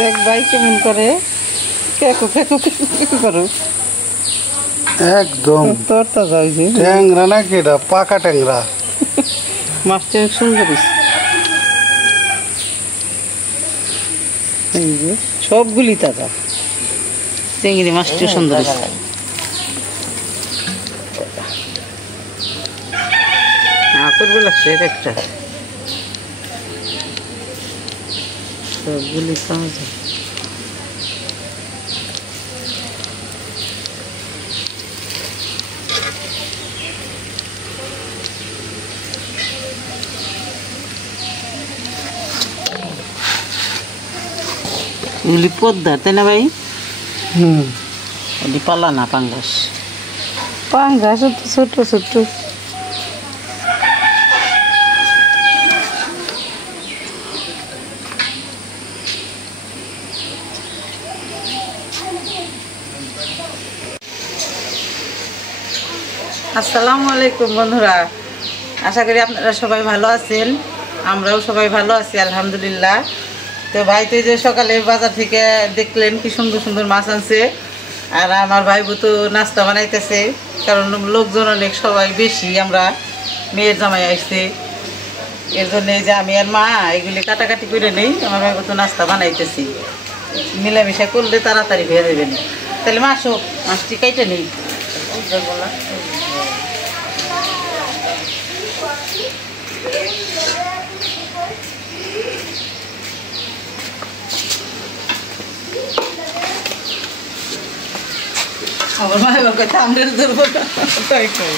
দেখ ভাই কেমন করে কেকু কেকু কেকু করো একদম তোর তো যাইছে ট্যাংরা নাকি এটা পাকা ট্যাংরা মাছটা সুন্দর সবগুলি তাজা চিংড়ি মাছটা সুন্দর করবে লাগছে একটা সবগুলি তাজা এগুলি পদ্মা তাই না ভাই? এটি পালা না পাঙ্গাস পাঙ্গাস ছোট ছোট আসসালামু আলাইকুম বন্ধুরা, আশা করি আপনারা সবাই ভালো আছেন। আমরাও সবাই ভালো আছি আলহামদুলিল্লাহ। তো ভাই তো যে সকালে বাজার থেকে দেখলেন কি সুন্দর সুন্দর মাছ আনছে, আর আমার ভাই বউ তো নাস্তা বানাইতেছে, কারণ লোকজন অনেক সবাই বেশি, আমরা মেয়ের জামাই আসছে, এর জন্য এই যে আমি আর মা এগুলি কাটাকাটি করে নেই। আমার ভাই বউ তো নাস্তা বানাইতেছি, মিলামিশা করলে তাড়াতাড়ি হয়ে যাবেন। তাহলে মা আসো, মাছটি কাইটে নেই। আমার ভাই বাবা সামনের ধরবো তাই কই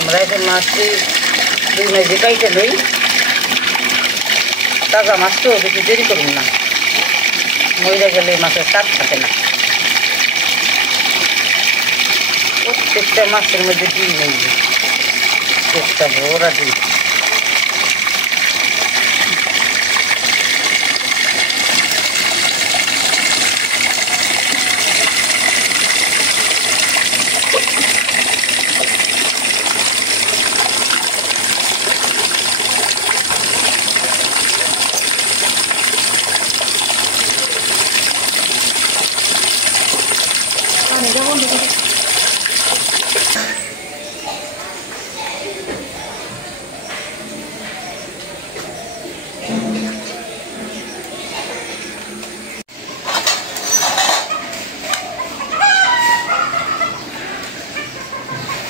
আমরা এখন মাছটি দুই মেজে কাইটে লই। তাজা মাছ তো বেশি দেরি করুন না, মহিলা গেলে মাছের স্বাদ থাকে না। প্রত্যেকটা মাছের মধ্যে ডিম নেই, একটা ভরা ডিম।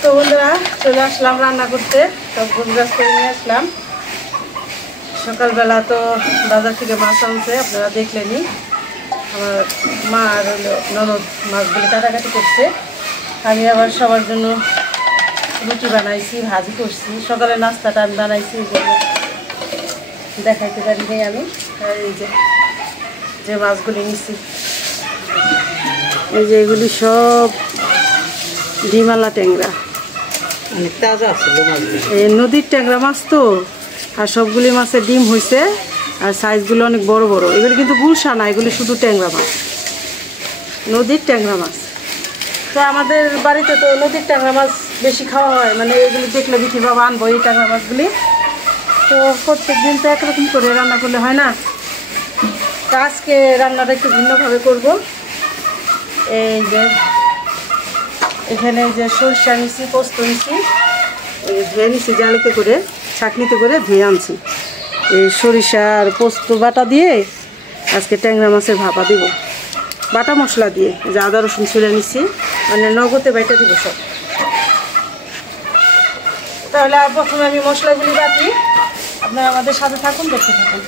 তো বন্ধুরা চলে আসলাম রান্না করতে, সব গুজরাজ করে নিয়ে আসলাম। সকালবেলা তো বাজার থেকে মাছ আনছে, আপনারা দেখলেনি। আমার মা আর হলো ননদ মাছগুলি কাটাকাটি করছে, আমি আবার সবার জন্য রুটি বানাইছি, ভাজি করছি। সকালে নাস্তাটা আমি বানাইছি, দেখাইতে পারি নাই আমি। এই যে মাছগুলি নিচ্ছি, এই যে এগুলি সব ডিমালা ট্যাংরা, অনেক তাজা আছে এই নদীর ট্যাংরা মাছ তো, আর সবগুলি মাছের ডিম হয়েছে, আর সাইজগুলো অনেক বড় বড়। এগুলি কিন্তু গুলশা না, এগুলি শুধু ট্যাংরা মাছ, নদীর ট্যাংরা মাছ। তো আমাদের বাড়িতে তো নদীর ট্যাংরা মাছ বেশি খাওয়া হয়, মানে এগুলি দেখলে বিক্রি বাবা আনবো এই ট্যাংরা মাছগুলি। তো প্রত্যেক দিন তো একরকম করে রান্না করলে হয় না, তো আজকে রান্নাটা একটু ভিন্নভাবে করব। এই যে এখানে যে সরষা নিছি, পোস্ত নিছি, ধুয়ে নিছি জালিতে করে, ছাঁকনিতে করে ধুয়ে আনছি। এই সরিষা আর পোস্ত বাটা দিয়ে আজকে ট্যাংরা মাছের ভাপা দিব, বাটা মশলা দিয়ে। যে আদা রসুন ছিঁড়ে নিচ্ছি, মানে নগদে বাইটা দিব সব। তাহলে আর প্রথমে আমি মশলাগুলি বাটি, আপনারা আমাদের সাথে থাকুন, দেখতে থাকুন।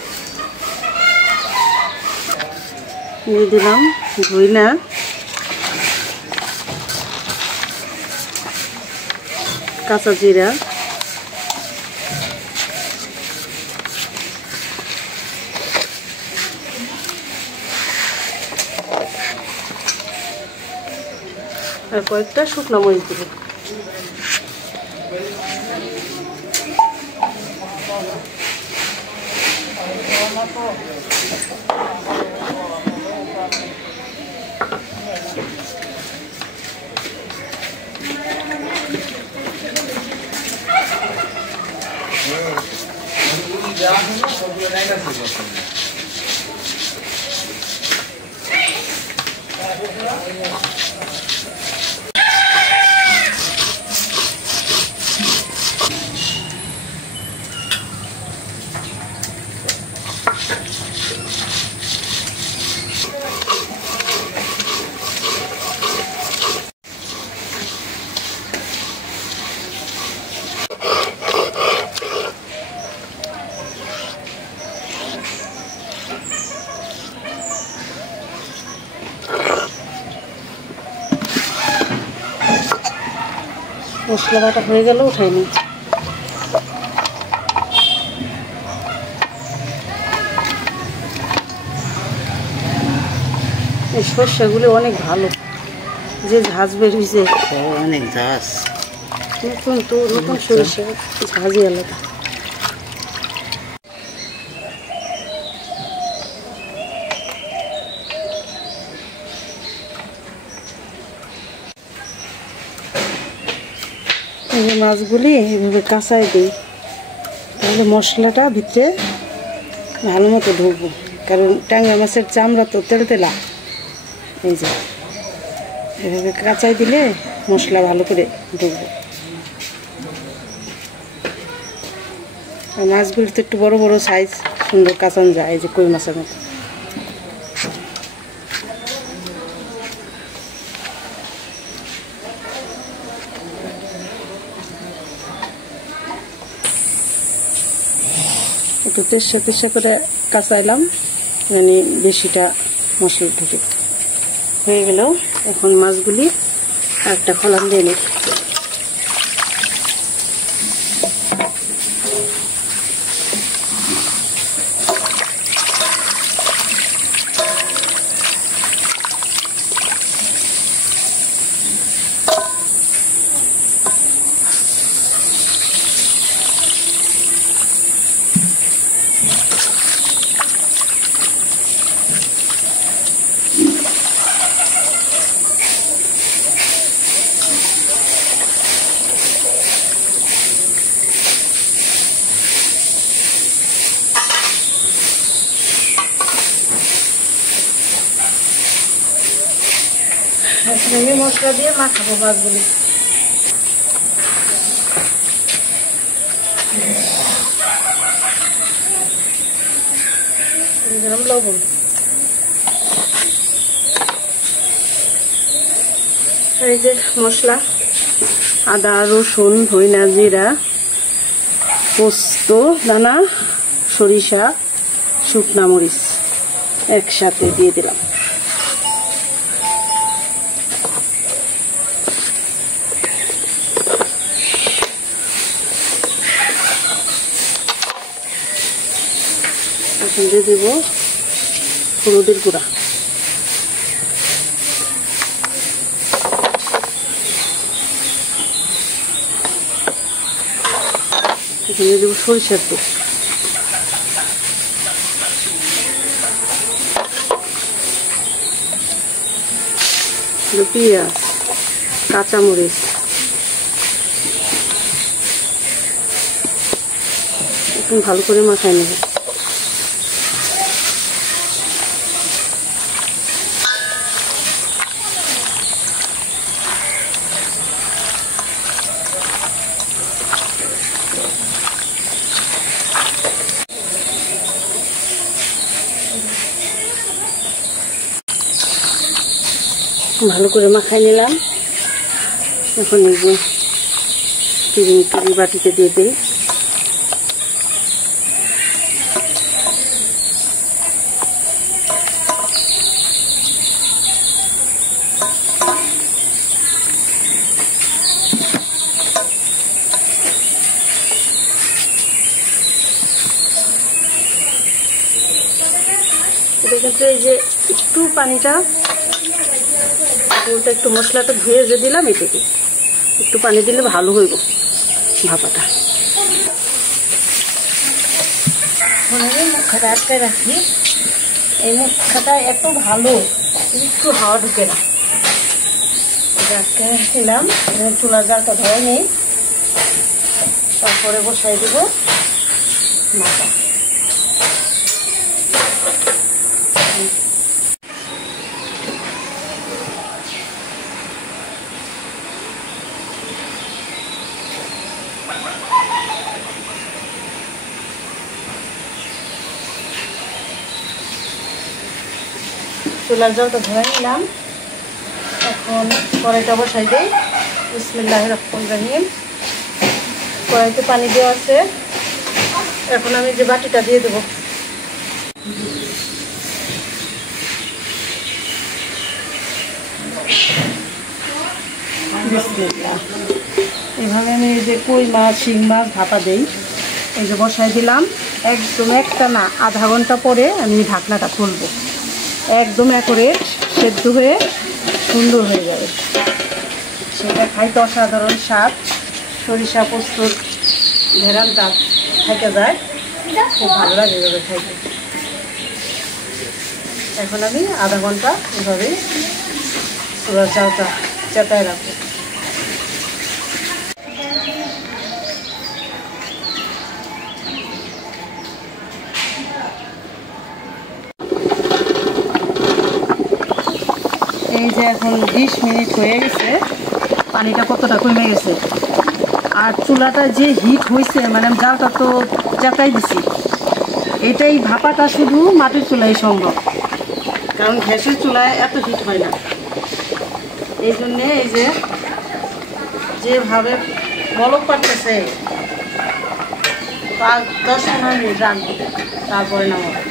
দিয়ে দিলাম ধইনা, কাঁচা জিরা, আর কয়েকটা শুকনো মরিচ দিব। মশলা বাটা হয়ে গেল, উঠাই নি। এই সর্ষেগুলো অনেক ভালো, যে ঝাঁজ বেরিয়েছে, অনেক ঝাঁজ। নতুন সরিষা ঝাঁঝই আলাদা। এই যে মাছগুলি এইভাবে কাঁচাই দিই, তাহলে মশলাটা ভিতরে ভালো মতো ঢুকবো, কারণ ট্যাংরা মাছের চামড়া তো তেলতেলা। এই যে এভাবে কাঁচাই দিলে মশলা ভালো করে ঢুকবো। আর মাছগুলি তো একটু বড় বড় সাইজ, সুন্দর কাঁচানো যায়, এই যে কই মাছের মতো। একটু তেসা করে কাঁচাইলাম, মানে বেশিটা মশলা ঢুকে হয়ে গেল। এখন মাছগুলি একটা খোলাম দিয়ে নিই। আমি মশলা দিয়ে মাখাবো মাছগুলি। দিলাম লবণ, এই যে মশলা, আদা রসুন ধইনা জিরা পোস্ত দানা সরিষা শুকনা মরিচ একসাথে দিয়ে দিলাম। এখন দিয়ে দেব হলুদের গুঁড়া, এখন দিয়ে দেবো সরিষার তেল, পেঁয়াজ কাঁচামরিচ, এখন ভালো করে মাখায় নেব। ভালো করে মাখাই নিলাম। এখন এই যে চিংড়ি বাটিতে দিয়ে দিই। এটা কিন্তু এই যে একটু পানিটা একটু মশলাটা ধুয়ে যে দিলাম, এটাকে একটু পানি দিলে ভালো হইব ভাপাটা। মুখটা আটকে রাখি। এই মুখটা এত ভালো, একটু হাওয়া ঢুকে না। আটকে রাখছিলাম, চুলার জালটা ধরে নেই, তারপরে বসাই দেব মাথা। চুলার জলটা ধরে নিলাম। এখন কড়াইটা বসাই দিই। বিসমিল্লাহির রহমানির রহিম। কড়াইতে পানি দেওয়া আছে। এখন আমি যে বাটিটা দিয়ে দেবো। বিসমিল্লাহ। এভাবে আমি এই যে কই মাছ, শিং মাছ ভাপা দেই। এই যে বসাই দিলাম। একদম একটা না, আধা ঘন্টা পরে আমি ঢাকনাটা খুলবো। একদম অ্যাকুরেট সেদ্ধ হয়ে সুন্দর হয়ে যাবে। সেটা খাইতে অসাধারণ স্বাদ। সরিষা পোস্তর ঘেরানটা থেকে যায়, খুব ভালো লাগে এভাবে খাইতে। এখন আমি আধা ঘন্টা এভাবেই চুলার জালটা চেতায় রাখবো। এই যে এখন 20 মিনিট হয়ে গেছে, পানিটা কতটা কমে গেছে। আর চুলাটা যে হিট হয়েছে, মানে জালটা তো চেতাই দিছি। এটাই ভাপাটা শুধু মাটির চুলায় সম্ভব, কারণ গ্যাসের চুলায় এত হিট হয় না। এই জন্যে এই যে যেভাবে বলক পাড়তেছে, 10-15 মিনিট রাখবো, তারপরে নামাবো।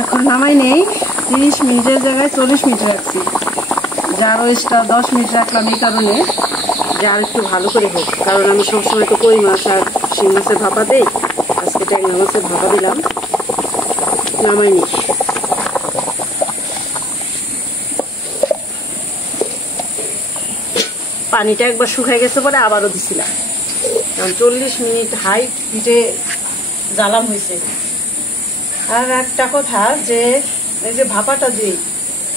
এখন নামাই নেই। 30 মিনিটের জায়গায় 40 মিনিট রাখছি। যার রোস্টটা 10 মিনিট রাখলাম এই কারণে যে আর একটু ভালো করে হোক, কারণ আমি সবসময় তো কই মাছ আর শিং মাছের ভাপা দিই। আজকে ট্যাংরা মাছের ভাপা দিলাম। নামাই নি। পানিটা একবার শুকাই গেছে পরে আবারও দিছিলাম, কারণ 40 মিনিট হাই হিটে জ্বালাম হয়েছে। আর একটা কথা, যে এই যে ভাপাটা দিই,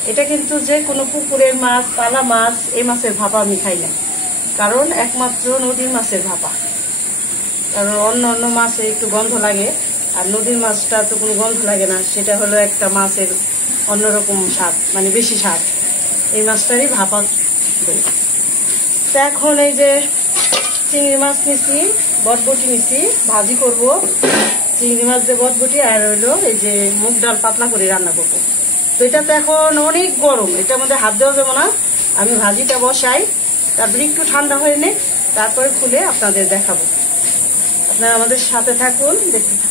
এটা কিন্তু যে কোনো পুকুরের মাছ, পালা মাছ, এই মাছের ভাপা আমি খাই না, কারণ একমাত্র নদীর মাছের ভাপা। কারণ অন্য অন্য মাছে একটু গন্ধ লাগে, আর নদীর মাছটা তো কোনো গন্ধ লাগে না। সেটা হলো একটা মাছের অন্যরকম স্বাদ, মানে বেশি স্বাদ। এই মাছটারই ভাপা দিই। তো এখন এই যে চিংড়ি মাছ নিছি, বটবটি নিছি, ভাজি করব। চিংড়ি মাছ দিয়ে বটবটি আর হইলো এই যে মুগ ডাল পাতলা করে রান্না করবো। তো এটা তো এখন অনেক গরম, এটার মধ্যে হাত দেওয়া যাবে না। আমি ভাজিটা বসাই, তারপরে একটু ঠান্ডা হয়ে নে, তারপরে খুলে আপনাদের দেখাবো। আপনারা আমাদের সাথে থাকুন, দেখতে থাকুন।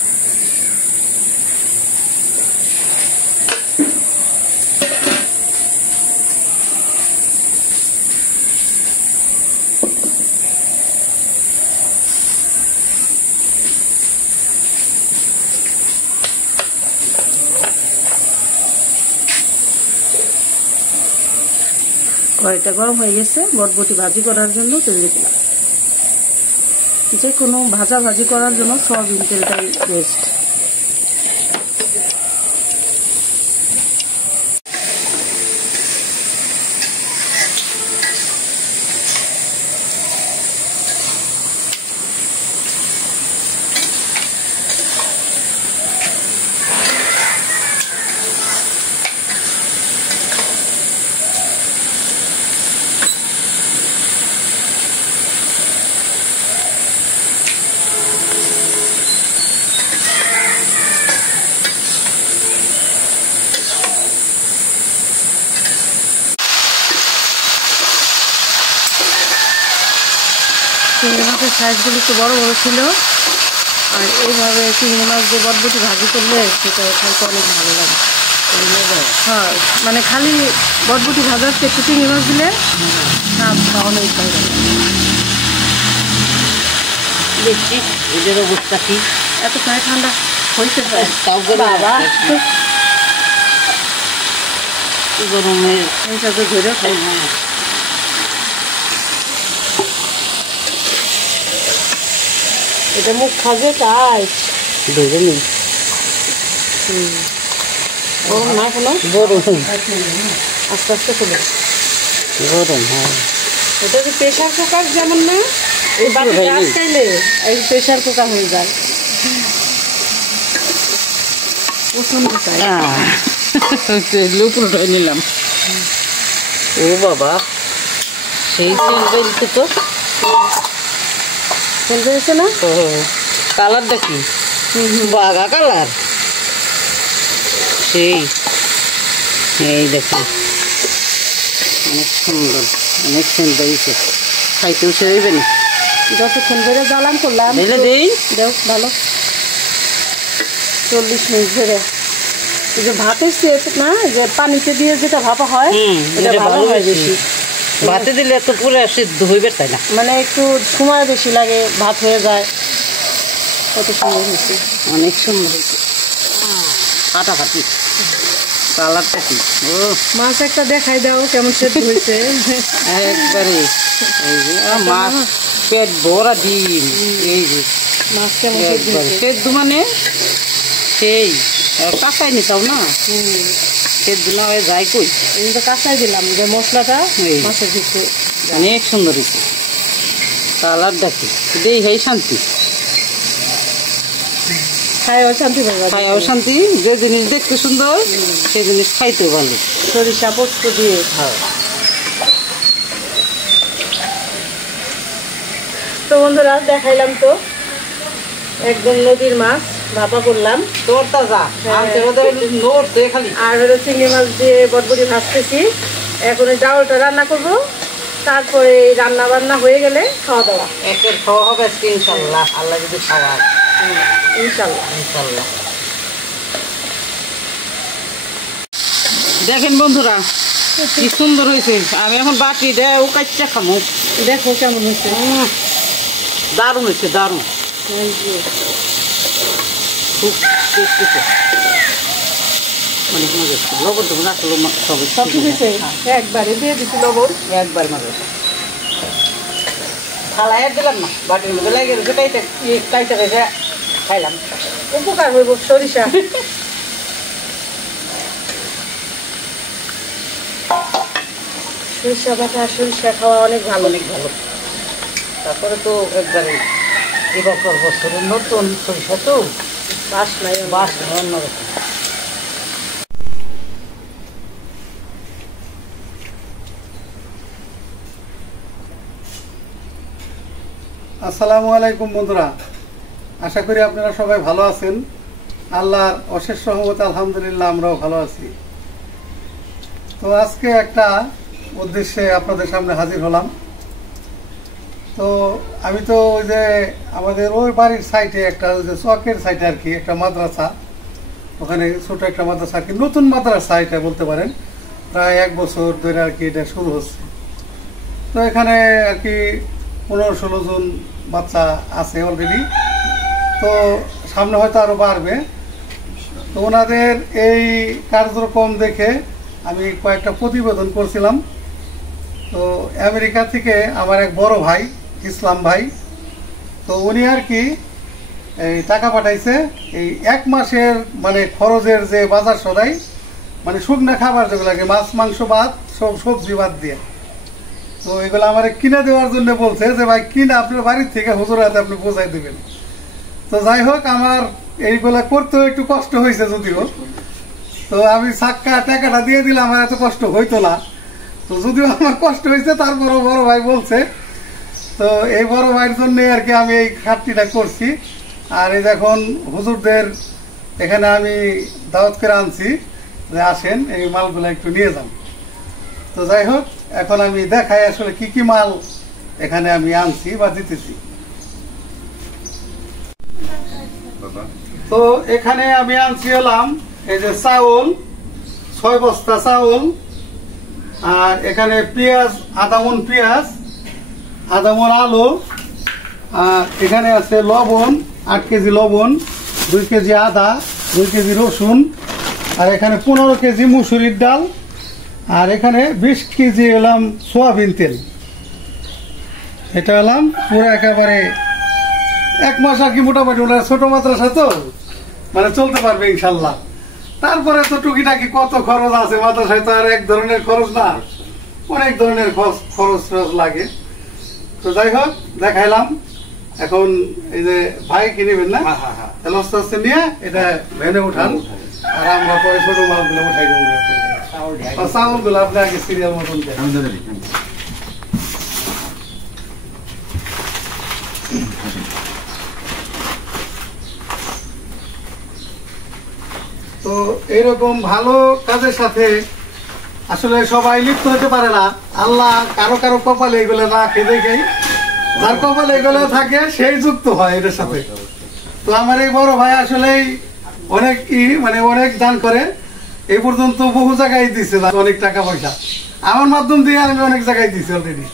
কড়াইটা গরম হয়ে গেছে, বটবটি ভাজি করার জন্য তৈরি দিলাম। যে কোনো ভাজি করার জন্য সয়াবিন তেলটাই বেস্ট। চিংড়ি মাছের সাইজগুলো একটু বড় বড় ছিল। আর এইভাবে চিংড়ি মাছ দিয়ে বটবটি ভাজি করলে সেটা খাইতে অনেক ভালো লাগে। হ্যাঁ, মানে খালি বটবটি ভাজার চেয়ে একটু চিংড়ি মাছ দিলে স্বাদটা অনেক ভালো লাগে। দেখছি এদের অবস্থা কি, এত সময় ঠান্ডা হয়েছে তাও করে বাবা, গরমের এইটা তো ধরে এটা মুখ খাবে তাই ধরে নিই গরম না কোনো গরম আস্তে আস্তে খুলে। গরম হ্যাঁ এটা যে প্রেশার কুকার যেমন না, এই বাটিতে আটকাইলে এই প্রেশার কুকার হয়ে যায়। প্রচন্ড চাই লুপুর উঠাই নিলাম। ও বাবা, সেই সেল বেরিয়েছে তো, ফোন পেয়েছে না? কালারটা কি বাঘা কালার, সেই এই দেখুন অনেক সুন্দর, অনেক সুন্দর হয়েছে, খাইতেও সে হইবে না। যতক্ষণ ধরে জ্বালান করলাম ঢেলে দেই, দেও ভালো 40 মিনিট ধরে। এই যে ভাতের সেট না, যে পানিতে দিয়ে যেটা ভাপা হয় এটা ভালো হয় বেশি। ভাতে দিলে এত পুরো সিদ্ধ হইবে তাই না, মানে একটু সময় বেশি লাগে, ভাত হয়ে যায়। কত সুন্দর হয়েছে, অনেক সুন্দর হয়েছে, ফাটাফাটি। কালারটা কি, ও মাছ একটা দেখাই দাও কেমন সেদ্ধ হয়েছে। একবারে এই যে মাছ পেট ভরা ডিম, এই যে মাছ কেমন সেদ্ধ একবারে হয়েছে। সেদ্ধ মানে সেই কাঁচাই নিতাম না, সেদ্ধ না হয়ে যায় কই। আমি তো কাঁচাই দিলাম যে মশলাটা এই। মাছের ভিতরে। অনেক সুন্দর হয়েছে, কালারটা কি দেই হেই শান্তি, খায়ও শান্তি পাবা। খাইয়াও শান্তি, যে জিনিস দেখতে সুন্দর সেই জিনিস খাইতে ভালো। সরিষা পোস্ত দিয়ে তো বন্ধুরা দেখাইলাম তো একদম নদীর মাছ ভাপা করলাম। তোর তাজা আনছে ওদের নোট দে খালি। আর হলো চিংড়ি মাছ দিয়ে বটবটি ভাজতেছি। এখন এই ডাউলটা রান্না করব, তারপরে এই রান্না বান্না হয়ে গেলে খাওয়া দাওয়া একের খাওয়া হবে আজকে ইনশাল্লাহ, আল্লাহ যদি খাওয়ায় ইনশাল্লাহ। ইনশাল্লাহ। দেখেন বন্ধুরা কি সুন্দর হয়েছে, আমি এখন বাটি দে ও কাচ্চা খামো। দেখো কেমন হয়েছে। দারুণ হয়েছে, দারুণ, খুব টেস্টি, অনেক মজা হচ্ছে। লবণ তো আসলে সব সব ঠিক হয়েছে, একবারে দিয়ে দিচ্ছি লবণ। একবার মজা হচ্ছে। থালায় আর দিলাম না, বাটির মধ্যে লাগে গেছে, কাইটা রেখে খাইলাম। উপকার হইব সরিষা। সরিষা বাটা, সরিষা খাওয়া অনেক ভালো। অনেক ভালো। তারপরে তো একবারে এবছর বছরের নতুন সরিষা তো বাস নাই বাস অন্যরকম। আসসালামু আলাইকুম বন্ধুরা, আশা করি আপনারা সবাই ভালো আছেন। আল্লাহর অশেষ রহমতে আলহামদুলিল্লাহ আমরাও ভালো আছি। তো আজকে একটা উদ্দেশ্যে আপনাদের সামনে হাজির হলাম। তো আমি তো ওই যে আমাদের ওই বাড়ির সাইডে একটা ওই যে চকের সাইডে আর কি একটা মাদ্রাসা, ওখানে ছোট একটা মাদ্রাসা আর কি, নতুন মাদ্রাসা এটা বলতে পারেন, প্রায় 1 বছর ধরে আর কি এটা শুরু হচ্ছে। তো এখানে আর কি 15-16 জন বাচ্চা আছে অলরেডি, তো সামনে হয়তো আরও বাড়বে। তো ওনাদের এই কার্যক্রম দেখে আমি কয়েকটা প্রতিবেদন করছিলাম। তো আমেরিকা থেকে আমার এক বড় ভাই ইসলাম ভাই, তো উনি আর কি এই টাকা পাঠাইছে এই 1 মাসের মানে খরচের যে বাজার সদাই, মানে শুকনা খাবার যেগুলো লাগে, মাছ মাংস বাদ সব সবজি বাদ দিয়ে, তো এগুলো আমার কিনে দেওয়ার জন্য বলছে যে ভাই কিনে আপনার বাড়ির থেকে হুজুর হাতে আপনি বোঝাই দেবেন। তো যাই হোক, আমার এইগুলা করতেও একটু কষ্ট হয়েছে যদিও, তো আমি সাক্কা টাকাটা দিয়ে দিলে আমার এত কষ্ট হইতো না। তো যদিও আমার কষ্ট হয়েছে, তারপরও বড় ভাই বলছে, তো এই বড় ভাইয়ের জন্য আর কি আমি এই খাটনিটা করছি। আর এই দেখুন হুজুরদের এখানে আমি দাওয়াত করে আনছি যে আসেন এই মালগুলো একটু নিয়ে যান। তো যাই হোক, এখন আমি দেখাই আসলে কি কি মাল এখানে আমি আনছি বা দিতেছি। তো এখানে আমি আনছি হলাম এই যে চাউল 6 বস্তা চাউল, আর এখানে পেঁয়াজ আধা মণ পেঁয়াজ, আধা মণ আলু, আর এখানে আছে লবণ 8 কেজি লবণ, 2 কেজি আদা, 2 কেজি রসুন, আর এখানে 15 কেজি মুসুরির ডাল, আর এখানে 20 কেজি হলাম সোয়াবিন তেল। এটা হলাম পুরো একেবারে 1 মাস আর কি মোটামুটি। ওনার ছোট মাদ্রাসা তো মানে চলতে পারবে ইনশাল্লাহ। তারপরে তো টুকিটাকি কত খরচ আছে মাদ্রাসায়, তো আর এক ধরনের খরচ না, অনেক ধরনের খরচ লাগে। তো যাই হোক দেখাইলাম। এখন এই যে ভাই কি নেবেন না, তাহলে আস্তে আস্তে নিয়ে এটা ভ্যানে উঠান, আর আমরা পরে ছোট মালগুলো উঠাই দেবো। চাউলগুলো আপনি আগে সিরিয়াল মতন দেন। তো এইরকম ভালো কাজের সাথে আসলে সবাই লিপ্ত হতে পারে না। আল্লাহ কারো কারো কপালে এগুলো রাখে, দেখেই যার কপালে এগুলো থাকে সেই যুক্ত হয় এটার সাথে। তো আমার এই বড় ভাই আসলেই অনেক মানে অনেক দান করে, এই পর্যন্ত বহু জায়গায় দিচ্ছে অনেক টাকা পয়সা, আমার মাধ্যম দিয়ে আমি অনেক জায়গায় দিচ্ছি অলরেডি।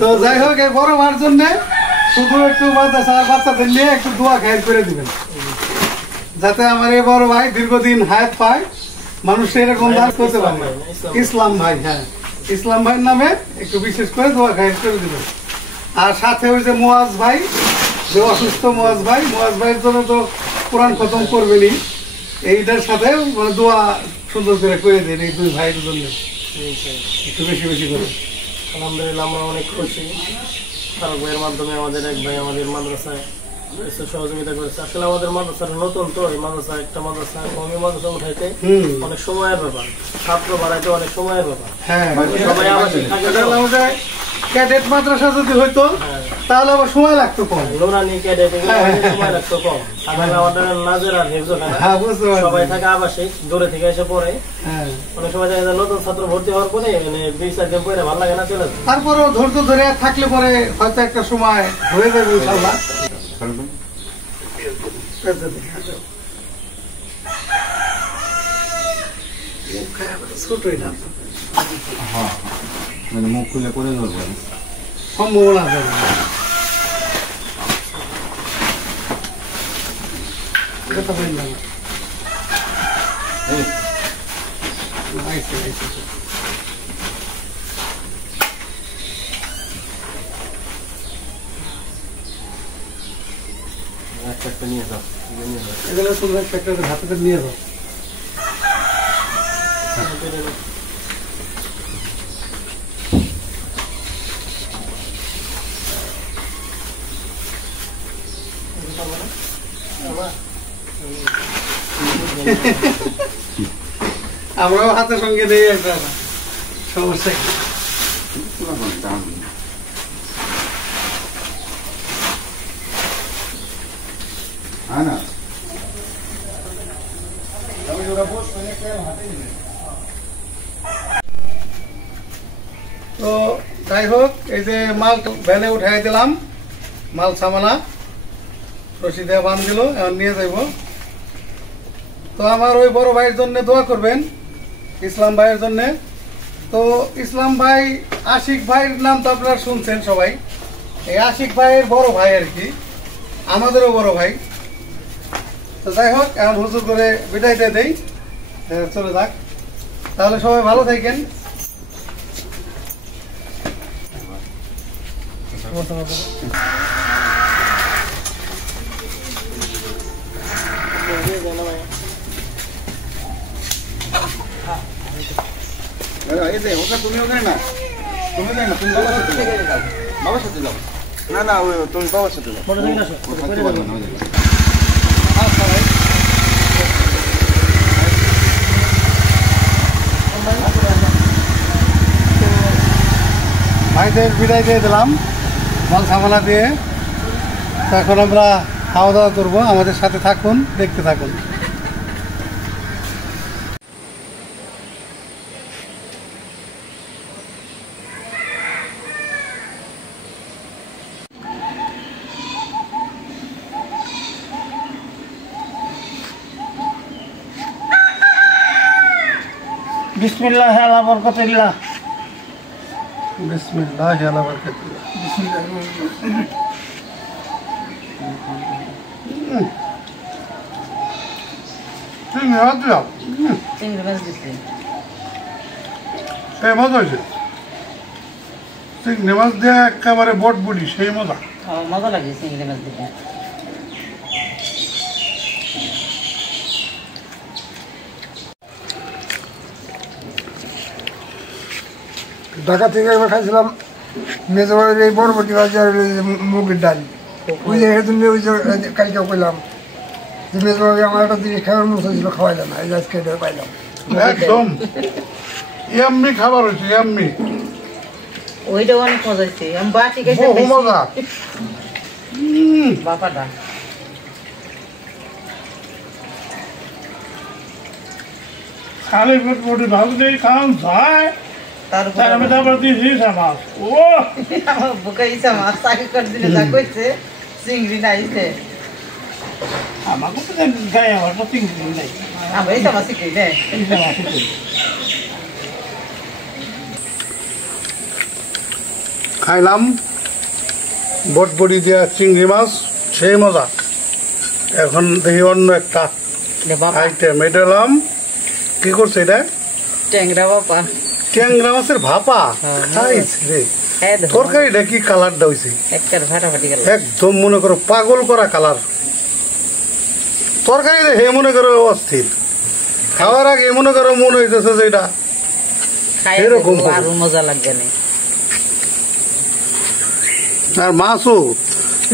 তো যাই হোক এই বড় ভাইয়ের জন্য শুধু একটু বাচ্চাদের নিয়ে একটু দোয়া খায় করে দিবেন, যাতে আমার এই বড় ভাই দীর্ঘদিন হায়াত পায়, মানুষ এরকম দান করতে পারে। ইসলাম ভাই, হ্যাঁ ইসলাম ভাইয়ের নামে একটু বিশেষ করে দোয়া খায় করে দিবেন। আর সাথে ওই যে মুয়াজ ভাই, যে অসুস্থ মুয়াজ ভাইয়ের জন্য তো কোরআন খতম করবেনই, এইটার সাথে মানে দোয়া সুন্দর করে দেন এই 2 ভাইয়ের জন্য একটু বেশি বেশি করে। আলহামদুলিল্লাহ আমরা অনেক খুশি, ফারুক ভাইয়ের মাধ্যমে আমাদের এক ভাই আমাদের মাদ্রাসায় সহযোগিতা করেছে। আসলে আমাদের মাদ্রাসাটা নতুন, তো এই মাদ্রাসা একটা মাদ্রাসা কমি মাদ্রাসা উঠাইতে অনেক সময়ের ব্যাপার, ছাত্র বাড়াইতে অনেক সময়ের ব্যাপার। হ্যাঁ সবাই আবাসিক থাকে, ক্যাডেট মাদ্রাসা যদি হইতো তাহলে আবার সময় লাগতো কম, নুরানি ক্যাডেট সময় লাগতো কম। তাহলে আমাদের নাজের আর হেফজখানা সবাই থাকে আবাসিক, দূরে থেকে এসে পড়ে। অনেক সময় দেখা যায় নতুন ছাত্র ভর্তি হওয়ার পরে মানে 2-4 দিন পরে ভালো লাগে না, চলে যায়। তারপরেও ধৈর্য ধরে থাকলে পরে হয়তো একটা সময় হয়ে যাবে ইনশাআল্লাহ। ছোটই না মানে মুখ খুলে করে ধরবে সম্ভাবনা আছে। একটা নিয়ে যাও, এগুলো শুধু একটা হাতে নিয়ে যাও। আমরাও হাতের সঙ্গে নেই একটা সমস্যা। হ্যাঁ না তো যাই হোক এই যে মাল ভ্যানে উঠাই দিলাম, মাল সামানা রশি দিয়ে বাঁধ দিল, এখন নিয়ে যাইব। তো আমার ওই বড় ভাইয়ের জন্য দোয়া করবেন, ইসলাম ভাইয়ের জন্য। তো ইসলাম ভাই আশিক ভাইয়ের নাম তো আপনারা শুনছেন সবাই, এই আশিক ভাইয়ের বড় ভাই আর কি, আমাদেরও বড় ভাই। তো যাই হোক এখন হুজুর করে বিদায় দিয়ে দেই, চলে যাক। তাহলে সবাই ভালো থাকেন। এই যে ওটা তুমি ওখানে না, তুমি যাই না, তুমি বাবার সাথে যাও, বাবার সাথে যাও। না না ওই তুমি বাবার সাথে যাও, ও থাকতে পারবে না। ভাইদের বিদায় দিয়ে দিলাম মাল সামানা দিয়ে। তো এখন আমরা খাওয়া দাওয়া করবো, আমাদের সাথে থাকুন, দেখতে থাকুন। বিসমিল্লাহ আলা বরকাতিল্লাহ। বিসমিল্লাহ আলা বারাকাতুল্লাহ। চিংড়ি মাছ দিচ্ছি। সেই মজা হয়েছে, চিংড়ি মাছ দিয়ে একেবারে বট বুড়ি, সেই মজা। মজা লাগে চিংড়ি মাছ দিতে। ঢাকা থেকে একবার খাইছিলাম মেজবাড়ির এই বরবটি বাজার মুগের ডাল, ওই জায়গায় তুমি ওই যে কালকেও পেলাম যে মেজবাড়ি আমার একটা জিনিস খাওয়ার মতো ছিল, খাওয়াইলাম না, এই আজকে এটা পাইলাম। একদম ইয়াম্মি খাবার হয়েছে, ইয়াম্মি, ওইটা অনেক মজা হয়েছে। আমি বাটি খাইতে বহু মজা। বাপাটা খালি পেট বটি ভাত দিয়ে খাওয়ান যায়, তারপর তার আমি তারপর দিয়েছি মাছ। ও আমার বুকে ইচ্ছা মাছ চাকরি করে দিলে যা কইছে চিংড়ি নাইছে। আমাকে তো গায়ে আমার তো চিংড়ি নাই, আমরা ইচ্ছা মাছ শিখি নে। খাইলাম বটবড়ি দিয়া চিংড়ি মাছ, সেই মজা। এখন দেখি অন্য একটা আইটেম, এটা এলাম কি করছে, এটা ট্যাংরা বাপা ট্যাংরা মাছের ভাপা। খাইছে রে, তরকারিটা কি কালারটা হয়েছে, একটার ফাটাফাটি গেল। একদম মনে করো পাগল করা কালার। তরকারি হে মনে করো অস্থির, খাওয়ার আগে মনে করো মনে হইতেছে যে এটা এরকম হবে। আরো মজা লাগবে না। আর মাছও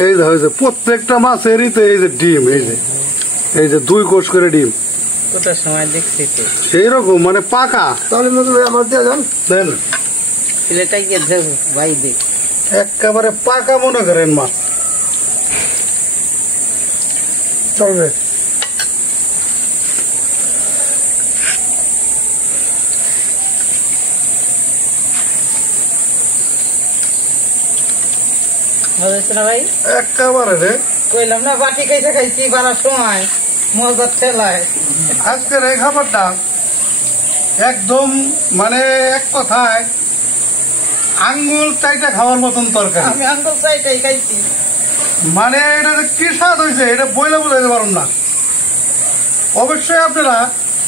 এই যে হয়েছে, প্রত্যেকটা মাছেরই তো এই যে ডিম, এই যে 2 কোষ করে ডিম, ওটার সময় দেখছি তো সেই রকম মানে পাকা। তাহলে আমার দিয়ে যান, দেন প্লেটাই গিয়ে যাবো ভাই দেখ, একেবারে পাকা মনে করেন মাছ, চলবে। মজা হচ্ছে না ভাই? একেবারে রে। কইলাম না বাটি খাইতে খাইছি বাড়ার সময় মজার ঠেলায়। আজকের এই খাবারটা একদম মানে এক কথায় আঙ্গুল চাইটা খাওয়ার মতন তরকারি। আমি আঙ্গুল চাইটাই খাইছি। মানে এটা যে কি স্বাদ হয়েছে এটা বইলে বোঝাইতে পারুন না। অবশ্যই আপনারা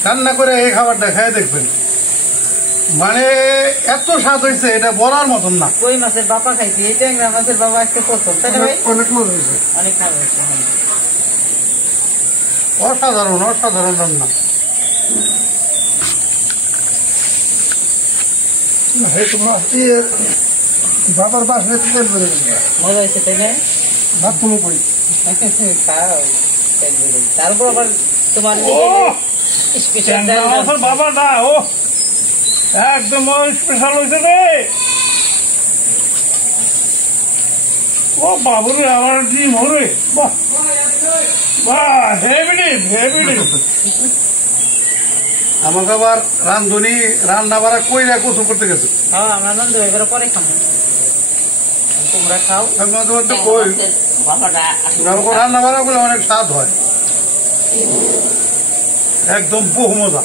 রান্না করে এই খাবারটা খেয়ে দেখবেন, মানে এত স্বাদ হয়েছে এটা বলার মতন না। কই মাছের বাপা খাইছি, এই ট্যাংরা মাছের বাবা আজকে প্রথম, তাই না ভাই? অনেক মজা হয়েছে। অনেক ভালো হয়েছে। অসাধারণ অসাধারণ রান্না। বাবার বাসনে তেল বেড়ে গেছে, মজা হয়েছে তাই না? ভাত কমে পড়ি। খাও, তেল বেরোয়। তারপর আবার তোমার স্পেশাল মাছের বাবাটা ও একদম স্পেশাল হয়েছে রে। ও বাবুরে আমার ডিম হরে, বাহ বাহ, হেভি ডিম, হেভি ডিম। আমাকে আবার রান্ধনি রান্না বাড়া কইরা কচু করতে গেছে। হ্যাঁ, আমরা নন্দ এবারে পরে খাবো, তোমরা খাও। আমি মাঝে মধ্যে কই রান্না বাড়া গুলো অনেক স্বাদ হয়, একদম বহু মজা।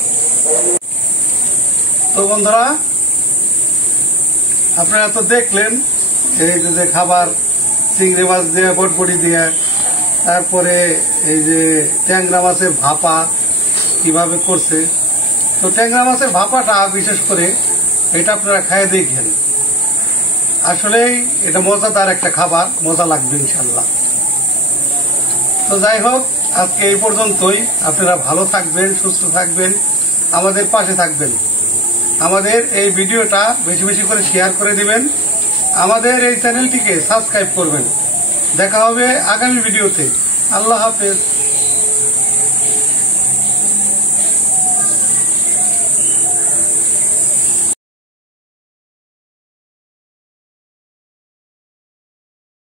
তো বন্ধুরা আপনারা তো দেখলেন এই যে খাবার, চিংড়ি মাছ দিয়ে বটবটি দিয়ে, তারপরে এই যে ট্যাংরা মাছের ভাপা কিভাবে করছে। তো ট্যাংরা মাছের ভাপাটা বিশেষ করে এটা আপনারা খায় দেখেন, আসলেই এটা মজাদার একটা খাবার, মজা লাগবে ইনশাল্লাহ। তো যাই হোক, আজকে এই পর্যন্তই। আপনারা ভালো থাকবেন, সুস্থ থাকবেন, আমাদের পাশে থাকবেন। আমাদের এই ভিডিওটা বেশি বেশি করে শেয়ার করে দিবেন, আমাদের এই চ্যানেলটিকে সাবস্ক্রাইব করবেন। দেখা হবে আগামী ভিডিওতে। আল্লাহ হাফেজ।